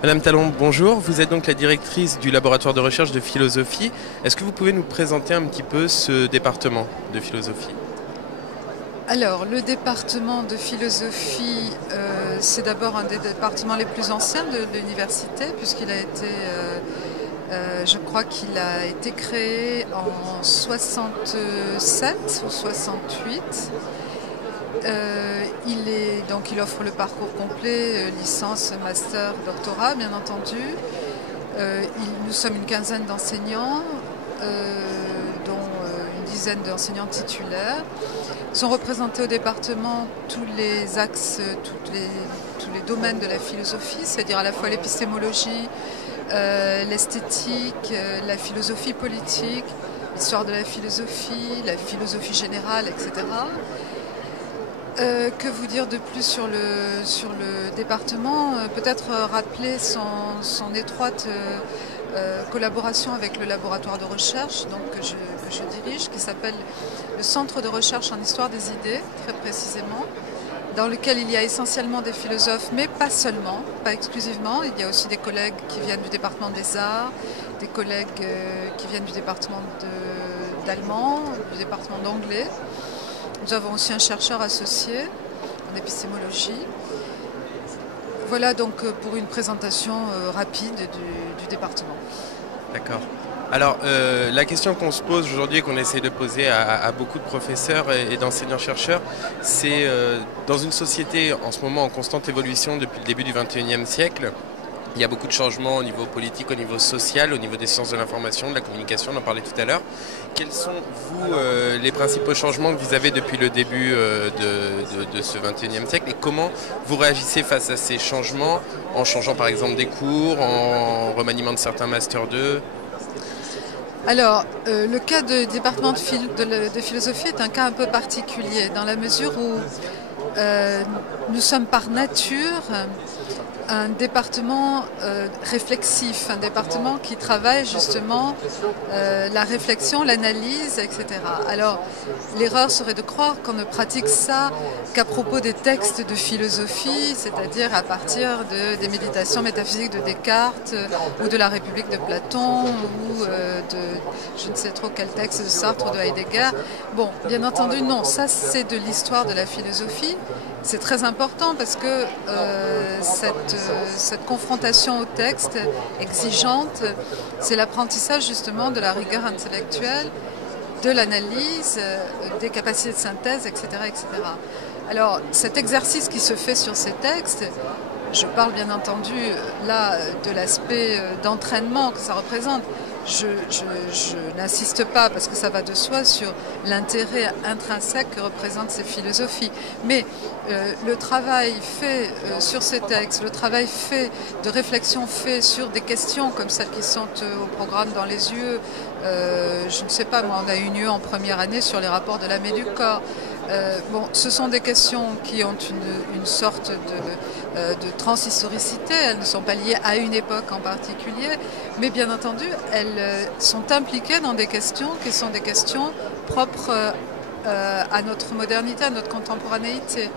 Madame Talon, bonjour. Vous êtes donc la directrice du laboratoire de recherche de philosophie. Est-ce que vous pouvez nous présenter un petit peu ce département de philosophie? Alors, le département de philosophie, c'est d'abord un des départements les plus anciens de l'université, puisqu'il a été, je crois qu'il a été créé en 67 ou 68. Il offre le parcours complet, licence, master, doctorat, bien entendu. Nous sommes une quinzaine d'enseignants, dont une dizaine d'enseignants titulaires. Sont représentés au département tous les axes, tous les domaines de la philosophie, c'est-à-dire à la fois l'épistémologie, l'esthétique, la philosophie politique, l'histoire de la philosophie générale, etc. Que vous dire de plus sur le département? Peut-être rappeler son étroite collaboration avec le laboratoire de recherche que je dirige, qui s'appelle le Centre de recherche en histoire des idées, très précisément, dans lequel il y a essentiellement des philosophes, mais pas seulement, pas exclusivement. Il y a aussi des collègues qui viennent du département des arts, des collègues qui viennent du département d'allemand, du département d'anglais. Nous avons aussi un chercheur associé en épistémologie. Voilà donc pour une présentation rapide du département. D'accord. Alors, la question qu'on se pose aujourd'hui et qu'on essaie de poser à beaucoup de professeurs et d'enseignants-chercheurs, c'est dans une société en ce moment en constante évolution depuis le début du XXIe siècle, il y a beaucoup de changements au niveau politique, au niveau social, au niveau des sciences de l'information, de la communication, on en parlait tout à l'heure. Quels sont, vous, les principaux changements que vous avez depuis le début de ce XXIe siècle et comment vous réagissez face à ces changements en changeant par exemple des cours, en remaniement de certains Master 2? Alors, le cas du département de philosophie est un cas un peu particulier dans la mesure où nous sommes par nature un département réflexif, un département qui travaille justement la réflexion, l'analyse, etc. Alors, l'erreur serait de croire qu'on ne pratique ça qu'à propos des textes de philosophie, c'est-à-dire à partir des méditations métaphysiques de Descartes ou de la République de Platon ou de je ne sais trop quel texte de Sartre ou de Heidegger. Bon, bien entendu, non, ça c'est de l'histoire de la philosophie. C'est très important parce que cette confrontation au texte exigeante, c'est l'apprentissage justement de la rigueur intellectuelle, de l'analyse, des capacités de synthèse, etc., etc. Alors cet exercice qui se fait sur ces textes, je parle bien entendu là de l'aspect d'entraînement que ça représente. Je n'insiste pas, parce que ça va de soi, sur l'intérêt intrinsèque que représentent ces philosophies. Mais le travail fait sur ces textes, le travail fait de réflexion fait sur des questions comme celles qui sont au programme dans les yeux, je ne sais pas, moi, on a une UE en première année sur les rapports de l'âme et du corps. Bon, ce sont des questions qui ont une sorte de transhistoricité, elles ne sont pas liées à une époque en particulier, mais bien entendu, elles sont impliquées dans des questions qui sont des questions propres à notre modernité, à notre contemporanéité.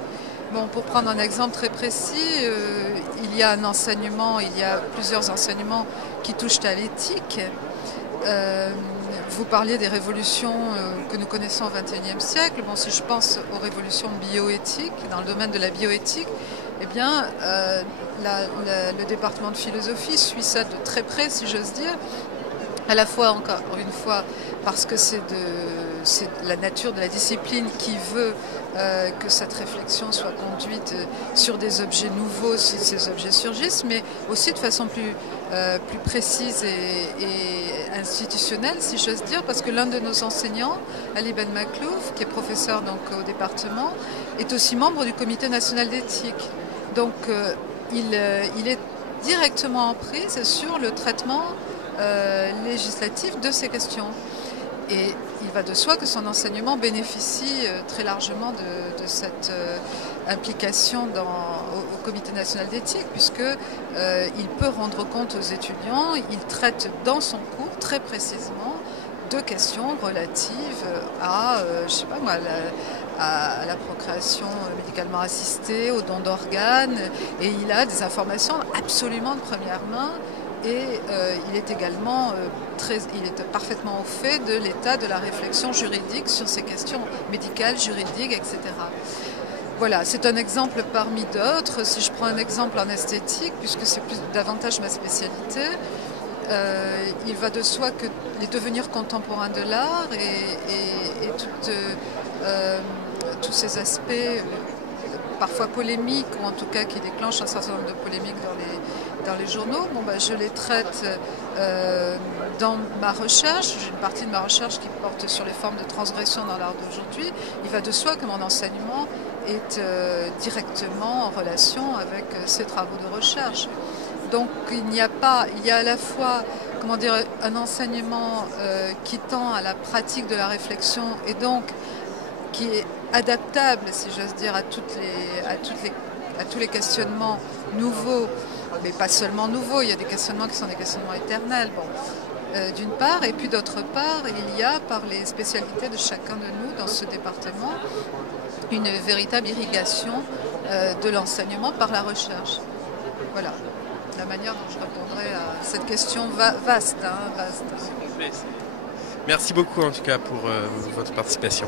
Bon, pour prendre un exemple très précis, il y a plusieurs enseignements qui touchent à l'éthique. Vous parliez des révolutions que nous connaissons au XXIe siècle. Bon, si je pense aux révolutions bioéthiques, dans le domaine de la bioéthique, eh bien, le département de philosophie suit ça de très près, si j'ose dire, à la fois, encore une fois, parce que c'est la nature de la discipline qui veut que cette réflexion soit conduite sur des objets nouveaux si ces objets surgissent, mais aussi de façon plus précise et institutionnelle, si j'ose dire, parce que l'un de nos enseignants, Ali Ben Maklouf, qui est professeur donc, au département, est aussi membre du Comité national d'éthique. Donc il est directement en prise sur le traitement législatif de ces questions. Et il va de soi que son enseignement bénéficie très largement de cette implication au Comité national d'éthique, puisqu'il peut rendre compte aux étudiants, il traite dans son cours très précisément deux questions relatives à, je sais pas moi, à la procréation médicalement assistée, au don d'organes, et il a des informations absolument de première main, et il est également il est parfaitement au fait de l'état de la réflexion juridique sur ces questions médicales, juridiques, etc. Voilà, c'est un exemple parmi d'autres. Si je prends un exemple en esthétique, puisque c'est davantage ma spécialité, il va de soi que les devenirs contemporains de l'art et tous ces aspects parfois polémiques, ou en tout cas qui déclenchent un certain nombre de polémiques dans les journaux, je les traite dans ma recherche. J'ai une partie de ma recherche qui porte sur les formes de transgression dans l'art d'aujourd'hui. Il va de soi que mon enseignement est directement en relation avec ces travaux de recherche. Donc il y a à la fois, comment dire, un enseignement qui tend à la pratique de la réflexion et donc qui est adaptable, si j'ose dire, à tous les questionnements nouveaux, mais pas seulement nouveaux. Il y a des questionnements qui sont des questionnements éternels. D'une part, et puis d'autre part, il y a par les spécialités de chacun de nous dans ce département une véritable irrigation de l'enseignement par la recherche. Voilà la manière dont je répondrai à cette question vaste. Merci beaucoup en tout cas pour votre participation.